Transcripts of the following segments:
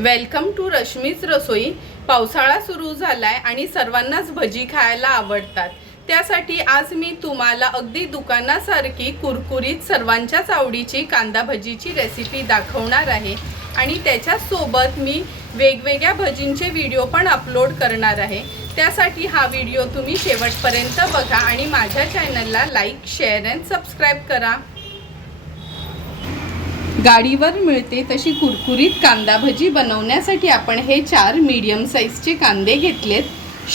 Welcome to रश्मीच रसोई. पावसाळा सुरू झालाय आणि सर्वांनाच भजी खायला आवडतात. त्यासाठी आज मी तुम्हाला अगदी दुकानासारखी कुरकुरीत सर्वांच्याच आवडीची कांदा भजीची रेसिपी दाखवणार आहे. आणि त्याच्यासोबत मी वेगवेगळ्या भजींचे व्हिडिओ पण अपलोड करणार आहे. त्यासाठी हा व्हिडिओ तुम्ही शेवटपर्यंत बघा आणि माझ्या चॅनलला लाईक शेअर अँड सबस्क्राईब करा. गाडीवर मिळते तशी कुरकुरीत कांदा भजी बनवण्यासाठी आपण हे चार मीडियम साईजचे कांदे घेतलेत.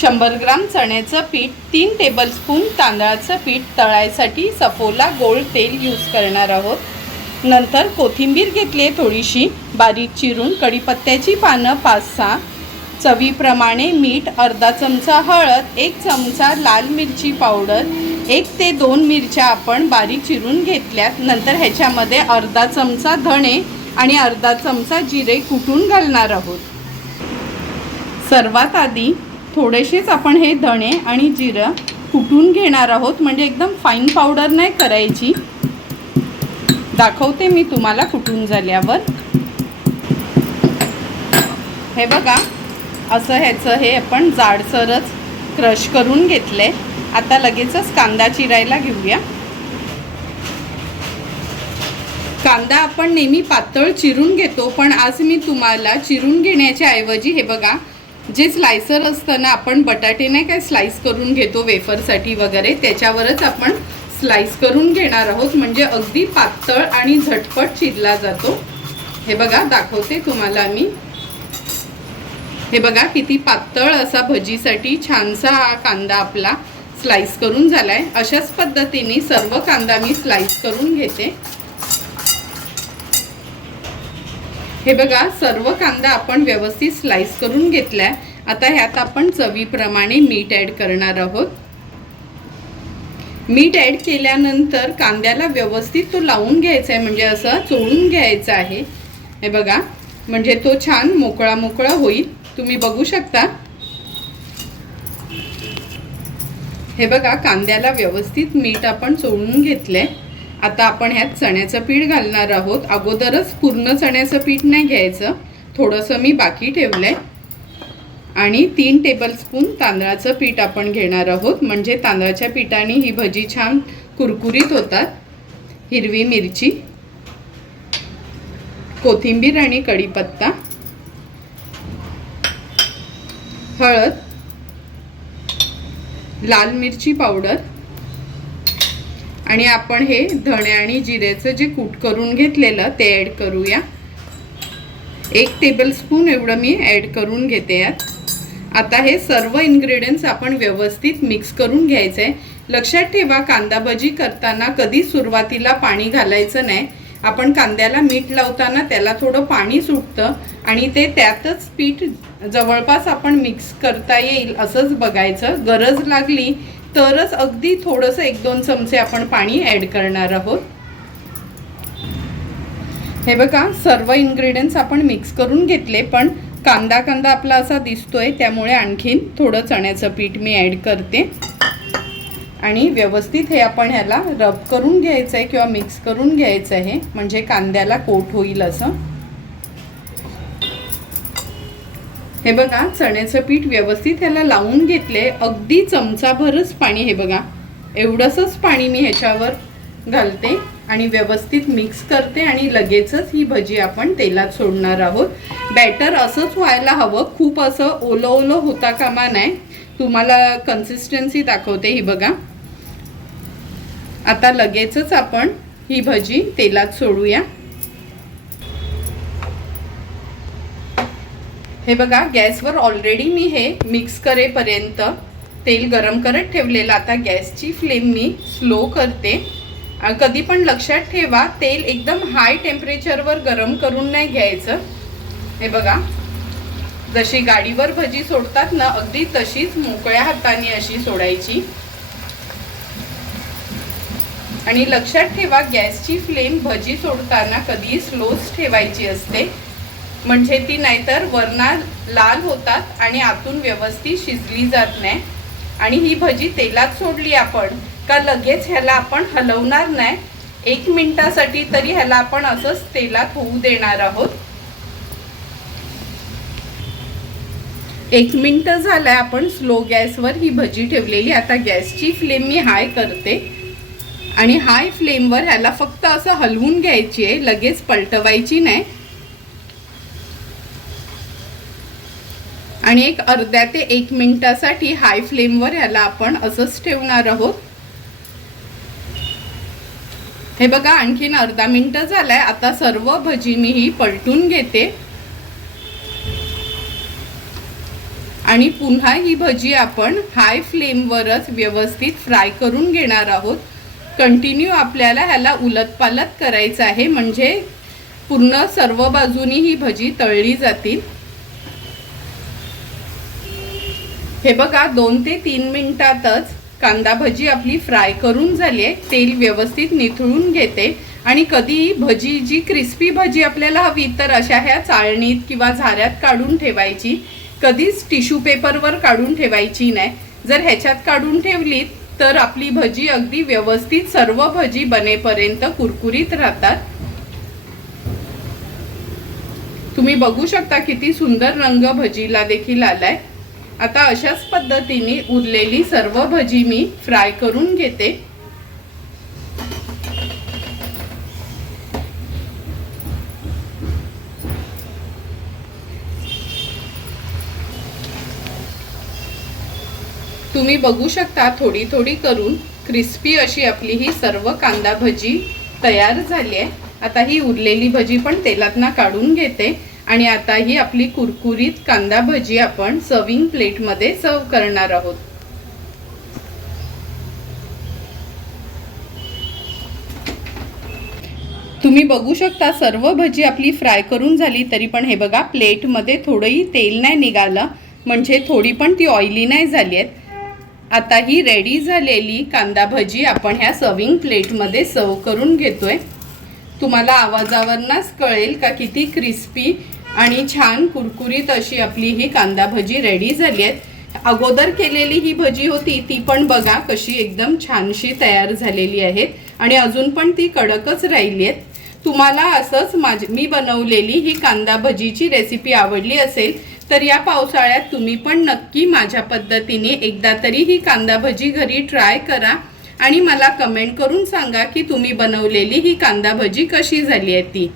शंभर ग्राम चण्याचं पीठ तीन टेबलस्पून तांदळाचं पीठ तळायसाठी सफोला गोळ तेल यूज करणार आहोत. नंतर कोथिंबीर घेतली थोडीशी बारीक चिरून कढीपत्त्याची पानं पाच सहा. चवीप्रमाणे मीठ अर्धा चमचा हळद एक चमचा लाल मिरची पावडर एक ते दोन मिरच्या आपण बारीक चिरून घेतल्यात. नंतर ह्याच्यामध्ये अर्धा चमचा धणे आणि अर्धा चमचा जिरे कुटून घालणार आहोत. सर्वात आधी थोडेसेच आपण हे धणे आणि जिरं कुटून घेणार आहोत. म्हणजे एकदम फाईन पावडर नाही करायची. दाखवते मी तुम्हाला कुटून झाल्यावर. हे बघा असं ह्याचं हे आपण जाडसरच क्रश करून घेतलंय. आता लगेचच कांदा चिरायला घेऊया. कांदा आपण नेहमी पातळ चिरून घेतो पण आज मी तुम्हाला चिरून घेण्याच्या ऐवजी हे बघा जे स्लायसर असतं ना आपण बटाटे नाही काय स्लाइस करून घेतो वेफरसाठी वगैरे त्याच्यावरच आपण स्लाइस करून घेणार आहोत. म्हणजे अगदी पातळ आणि झटपट चिरला जातो. हे बघा दाखवते तुम्हाला मी. हे बघा किती पातळ असा भजीसाठी छानसा हा कांदा आपला. स्लाइस करून झाला आहे अशाच पद्धतीने सर्व कांदा मी स्लाइस करून घेते. हे बघा सर्व कांदा आपण व्यवस्थित स्लाइस करून घेतलाय. आता ह्यात आपण चवीप्रमाणे मीठ ॲड करणार आहोत. मीठ ॲड केल्यानंतर कांद्याला व्यवस्थित तो लावून घ्यायचा आहे म्हणजे असं चोळून घ्यायचा आहे. हे बघा म्हणजे तो छान मोकळा मोकळा होईल. तुम्ही बघू शकता. हे बघा कांद्याला व्यवस्थित मीठ आपण चोळून घेतलंय. आता आपण ह्यात चण्याचं पीठ घालणार आहोत. अगोदरच पूर्ण चण्याचं पीठ नाही घ्यायचं. थोडंसं मी बाकी ठेवलंय. आणि तीन टेबलस्पून तांदळाचं पीठ आपण घेणार आहोत. म्हणजे तांदळाच्या पिठाने ही भजी छान कुरकुरीत होतात. हिरवी मिरची कोथिंबीर आणि कढीपत्ता हळद लाल मिरची पावडर आणि आपण हे धणे आणि जिऱ्याचं जे कूट करून घेतलेलं ते ॲड करूया. एक टेबलस्पून एवढं मी ॲड करून घेते यात. आता हे सर्व इन्ग्रेडियंट्स आपण व्यवस्थित मिक्स करून घ्यायचं आहे लक्षात ठेवा कांदा भजी करताना कधी सुरुवातीला पाणी घालायचं नाही. आपण कांद्याला मीठ लावताना त्याला थोडं पाणी सुटतं आणि ते त्यातच पीठ जवळपास आपण मिक्स करता येईल असंच बघायचं. गरज लागली तरच अगदी थोडंसं एक दोन चमचे आपण पाणी ॲड करणार आहोत. हे बघा सर्व इन्ग्रेडियंट्स आपण मिक्स करून घेतले पण कांदा कांदा आपला असा दिसतोय त्यामुळे आणखीन थोडं चण्याचं पीठ मी ॲड करते. आणि व्यवस्थित हे आपण ह्याला रब करून घ्यायचं आहे किंवा मिक्स करून घ्यायचं आहे म्हणजे कांद्याला कोट होईल असं. हे बघा चण्याचं पीठ व्यवस्थित ह्याला लावून घेतले अगदी चमचाभरच पाणी हे बघा. एवढंसंच पाणी मी ह्याच्यावर घालते आणि व्यवस्थित मिक्स करते आणि लगेचच ही भजी आपण तेलात सोडणार आहोत. बॅटर असंच व्हायला हवं खूप असं ओलं ओलं होता कामा नाही तुम्हाला कन्सिस्टन्सी दाखवते ही बघा. आता लगेचच आपण ही भजी तेलात सोडूया. हे बघा गॅसवर ऑलरेडी मी हे मिक्स करेपर्यंत तेल गरम करत ठेवलेलं आता गॅसची फ्लेम मी स्लो करते. कधी पण लक्षात ठेवा तेल एकदम हाय टेम्परेचरवर गरम करून नाही घ्यायचं. हे बघा जशी गाडीवर भजी सोडतात ना अगदी तशीच मोकळ्या हाताने अशी सोडायची. आणि लक्षात ठेवा गॅसची फ्लेम भजी सोडताना कधी स्लोच ठेवायची असते. म्हणजे ती नाहीतर वरना लाल होतात आणि आतून व्यवस्थित शिजली जात नाही. आणि ही भजी तेलात सोडली आपण का लगेच ह्याला आपण हलवणार नाही? एक मिनिटासाठी तरी ह्याला आपण असंच तेलात होऊ देणार आहोत. एक मिनटं झालं आपण स्लो गॅसवर ही भजी ठेवलेली. आता गॅसची फ्लेम मी हाय करते. आणि हाय फ्लेमवर ह्याला फक्त असं हलवून घ्यायची आहे लगेच पलटवायची नाही. आणि एक अर्ध्या ते एक मिनिटासाठी हाय फ्लेमवर ह्याला आपण असंच ठेवणार आहोत. हे बघा आणखीन अर्धा मिनटं झालाय. आता सर्व भजी मी ही पलटून घेते. आणि पुन्हा ही भजी आपण हाय फ्लेमवरच व्यवस्थित फ्राय करून घेणार आहोत. कंटिन्यू आपल्याला ह्याला उलतपालत करायचं आहे. म्हणजे पूर्ण सर्व बाजूनी ही भजी तळली जातील. हे बघा दोन ते तीन मिनिटातच कांदा भजी आपली फ्राय करून झाली आहे. तेल व्यवस्थित निथळून घेते. आणि कधी भजी जी क्रिस्पी भजी आपल्याला हवी तर अशा ह्या चाळणीत किंवा झाऱ्यात काढून ठेवायची. कधीच टिश्यू पेपरवर काढून ठेवायची नाही. जर ह्याच्यात काढून ठेवलीत तर आपली भजी अगदी व्यवस्थित सर्व भजी बनेपर्यंत कुरकुरीत राहतात. तुम्ही बघू शकता किती सुंदर रंग भजीला देखील आलाय. आता अशाच पद्धतीने उरलेली सर्व भजी मी फ्राय करून घेते. तुम्ही बघू शकता थोडी थोडी करून क्रिस्पी अशी आपली ही सर्व कांदा भजी तयार झाली आहे. आता ही उरलेली भजी पण तेलातना काढून घेते आणि आता ही आपली कुरकुरीत कांदा भजी आपण सर्विंग प्लेटमध्ये सर्व करणार आहोत. तुम्ही बघू शकता सर्व भजी आपली फ्राय करून झाली तरी पण हे बघा प्लेटमध्ये थोडंही तेल नाही निघालं. म्हणजे थोडी पण ती ऑइली नाही झाली आहेत. आता ही रेडी झालेली कांदा भजी आपण ह्या सर्विंग प्लेटमध्ये सर्व करून घेतोय. तुम्हाला आवाजावरनंच कळेल का किती क्रिस्पी आणि छान कुरकुरीत अशी आपली ही कांदा भजी रेडी झाली आहेत अगोदर केलेली ही भजी होती ती पण बघा कशी एकदम छानशी तयार झालेली आहे आणि अजून पण ती कडकच राहिली आहेत. तुम्हाला असंच माझ मी बनवलेली ही कांदा भजीची रेसिपी आवडली असेल तर या पावसाळ्यात तुम्ही पण नक्की माझ्या पद्धतीने एकदा तरी ही कांदा भजी घरी ट्राय करा. आणि मला कमेंट करून सांगा की तुम्ही बनवलेली ही कांदा भजी कशी झाली आहे ती.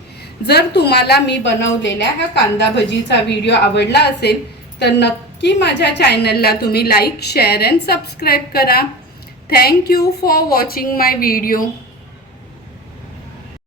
जर तुम्हाला मी बनवलेल्या ह्या कांदा भजीचा व्हिडिओ आवडला असेल तर नक्की माझ्या चॅनलला तुम्ही लाईक शेअर अँड सबस्क्राईब करा. Thank you for watching my video.